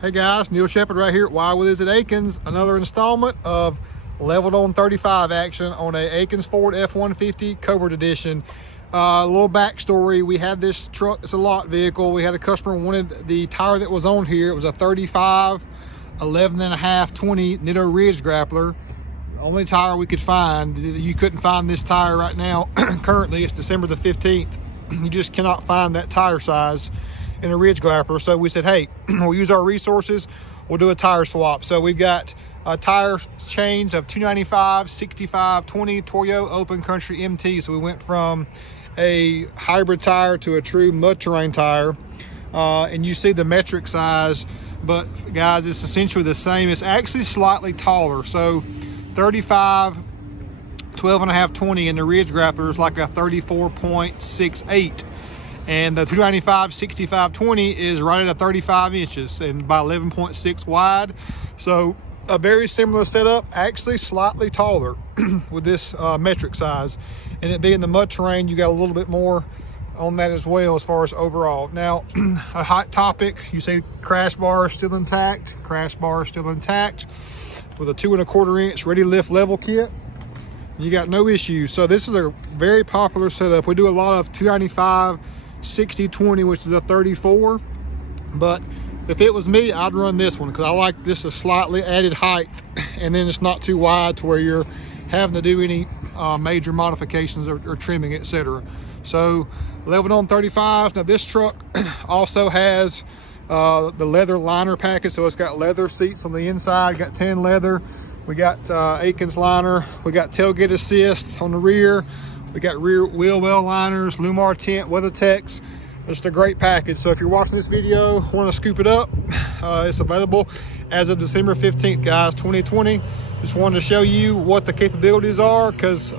Hey guys, Neil Shepard right here at Why With Is It Akins. Another installment of leveled on 35 action on a Akins Ford F150 Covert edition. A little backstory, we had this truck, it's a lot vehicle. We had a customer who wanted the tire that was on here. It was a 35, 11.5, 20 Nitto Ridge Grappler. The only tire we could find. You couldn't find this tire right now. Currently, it's December the 15th. You just cannot find that tire size in a Ridge Grappler. So we said, hey, we'll use our resources, we'll do a tire swap. So we've got a tire change of 295, 65, 20 Toyo Open Country MT. So we went from a hybrid tire to a true mud terrain tire. And you see the metric size, but guys, it's essentially the same. It's actually slightly taller. So 35, 12.5, 20 in the Ridge Grappler is like a 34.68. And the 295, 65, 20 is right at a 35 inches and by 11.6 wide. So a very similar setup, actually slightly taller with this metric size. And it being the mud terrain, you got a little bit more on that as well as far as overall. Now, a hot topic, you see crash bar is still intact, crash bar is still intact with a 2.25 inch ready lift level kit. You got no issues. So this is a very popular setup. We do a lot of 295, 60, 20, which is a 34. But if it was me, I'd run this one because I like this a slightly added height, and then it's not too wide to where you're having to do any major modifications or trimming, etc. So leveled on 35s. Now this truck also has the leather liner package, so it's got leather seats on the inside, got tan leather. We got Akins liner, we got tailgate assist on the rear, we got rear wheel well liners, Lumar tint, WeatherTechs. Just a great package. So if you're watching this video, want to scoop it up, it's available as of December 15th, guys, 2020. Just wanted to show you what the capabilities are, because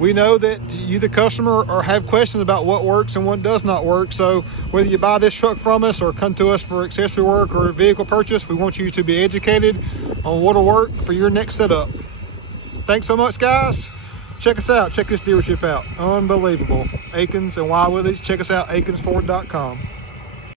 we know that you, the customer, or have questions about what works and what does not work. So whether you buy this truck from us or come to us for accessory work or vehicle purchase, we want you to be educated on what'll work for your next setup. Thanks so much, guys. Check us out. Check this dealership out. Unbelievable. Akins and Why With It. Check us out, akinsford.com.